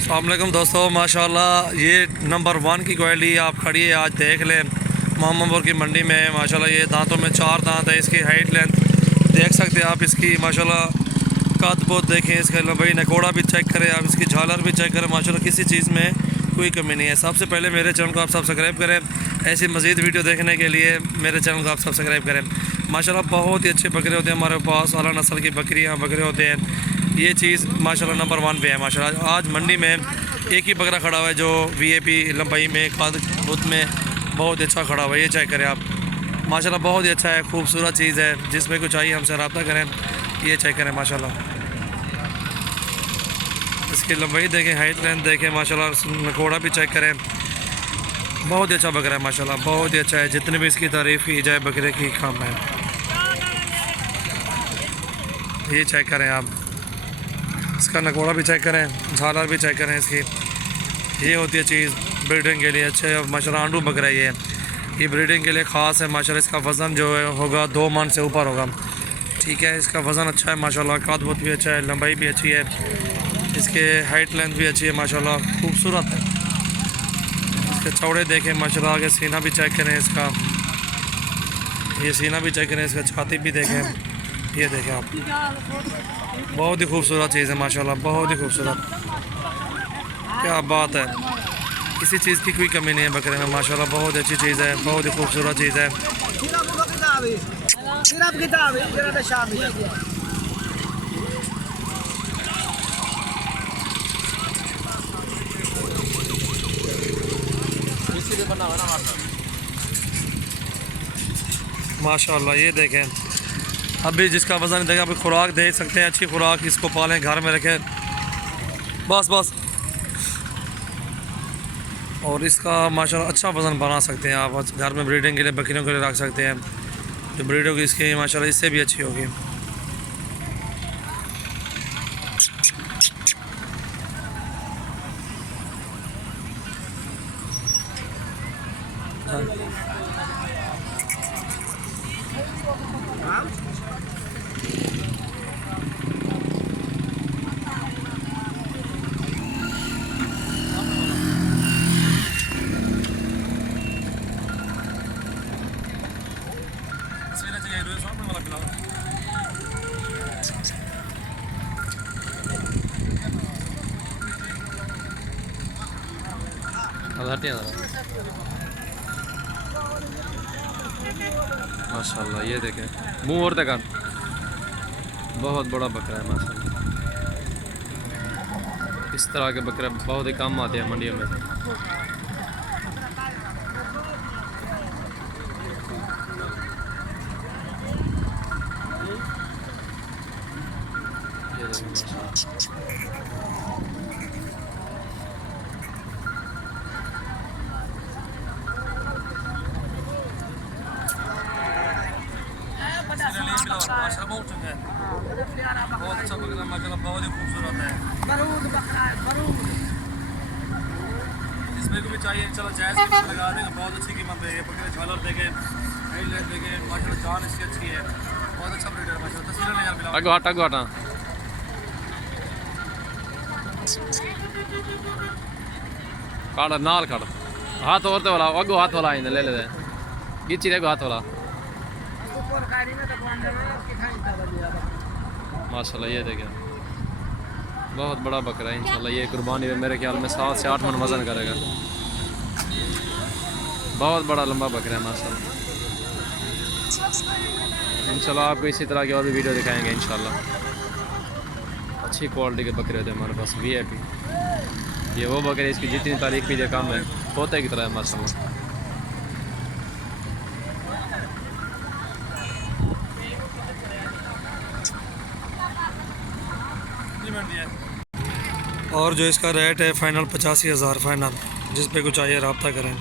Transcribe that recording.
अस्सलाम वालेकुम दोस्तों, माशाल्लाह ये नंबर 1 की क्वालिटी आप खड़ी है, आज देख लें मोहम्मदपुर की मंडी में। माशाल्लाह ये दांतों में 4 दांत है, इसकी हाइट लेंथ देख सकते हैं आप, इसकी माशाल्लाह कद बहुत देखें, इसका लंबाई नकोड़ा भी चेक करें आप, इसकी झालर भी चेक करें। माशाल्लाह किसी चीज़ में कोई कमी नहीं है। सबसे पहले मेरे चैनल को आप सब्सक्राइब करें, ऐसी मज़ीद वीडियो देखने के लिए मेरे चैनल को आप सब्सक्राइब करें। माशाल्लाह बहुत ही अच्छे बकरे होते हैं हमारे पास, आला नस्ल की बकरियाँ बकरे होते हैं। ये चीज़ माशाल्लाह नंबर 1 पे है। माशाल्लाह आज मंडी में एक ही बकरा खड़ा हुआ है जो वीआईपी लंबाई में कद बुत में बहुत अच्छा खड़ा हुआ है। ये चेक करें आप, माशाल्लाह बहुत ही अच्छा है, खूबसूरत चीज़ है। जिसमें कुछ चाहिए हमसे रब्ता करें। ये चेक करें माशाल्लाह, इसकी लंबाई देखें, हाइट लेंथ देखें, माशाल्लाह नकोड़ा भी चेक करें। बहुत ही अच्छा बकरा है माशाल्लाह, बहुत ही अच्छा है। जितनी भी इसकी तारीफ़ की जाए बकरे की कम है। ये चेक करें आप, इसका नकोड़ा भी चेक करें, झालर भी चेक करें इसकी। ये होती है चीज़ ब्रीडिंग के लिए अच्छे माशाल्लाह। आंडू बकरा ये ब्रीडिंग के लिए ख़ास है माशाल्लाह। इसका वज़न जो है होगा 2 मन से ऊपर होगा, ठीक है। इसका वज़न अच्छा है माशाल्लाह, कद बहुत भी अच्छा है, लंबाई भी अच्छी है, इसके हाइट लेंथ भी अच्छी है माशाल्लाह, खूबसूरत है। इसके चौड़े देखें माशाल्लाह, आगे सीना भी चेक करें इसका, ये सीना भी चेक करें, इसका छाती भी देखें। ये देखें आप, बहुत ही खूबसूरत चीज़ है माशाल्लाह, बहुत ही खूबसूरत, क्या बात है। किसी चीज़ की कोई कमी नहीं है बकरे में माशाल्लाह, बहुत अच्छी चीज़ है, बहुत ही खूबसूरत चीज़ है। माशाल्लाह ये देखें, अभी जिसका वज़न देखें, अभी खुराक दे सकते हैं, अच्छी खुराक, इसको पालें, घर में रखें बस। और इसका माशाल्लाह अच्छा वज़न बना सकते हैं आप, घर में ब्रीडिंग के लिए बकरियों के लिए रख सकते हैं। जो ब्रीड होगी इसकी माशाल्लाह इससे भी अच्छी होगी। माशाल्लाह ये देखें, मुंह और तक बहुत बड़ा बकरा है माशाल्लाह। इस तरह के बकरे बहुत ही कम आते हैं मंडियों में। ये देखें माशाल्लाह, बहुत चंगा है, बहुत अच्छा बकरा माशाल्लाह, बहुत ही खूबसूरत है। जिसमें को भी चाहिए चलो जायज़ कीमत लगा देंगे, बहुत अच्छी कीमत देंगे। बकरे झालर देंगे, हाइट लेंथ देंगे माशाल्लाह, जान इसकी अच्छी है, बहुत अच्छा ब्रीडर है माशाल्लाह। तस्वीरें ले यार बिलाल, अगो हट काड़ नाल काड़ हाथ और वाला अगो हाथ वाला आइंदा ले ले गिची रे हाथ वाला माशाल्लाह। ये देखें, बहुत बड़ा बकरा है इंशाल्लाह। ये कुर्बानी में मेरे ख्याल में 7 से 8 मन वज़न करेगा। बहुत बड़ा लंबा बकरा है माशाल्लाह। इंशाल्लाह आपको इसी तरह की और भी वीडियो दिखाएंगे इंशाल्लाह। अच्छी क्वालिटी के बकरे होते हैं हमारे पास, वीआईपी। ये वो बकरे इसकी जितनी तारीफ कीजिए कम है, तोते की तरह है माशाल्लाह। और जो इसका रेट है फाइनल 85,000 फाइनल, जिस पे कुछ चाहिए रब्ता करें।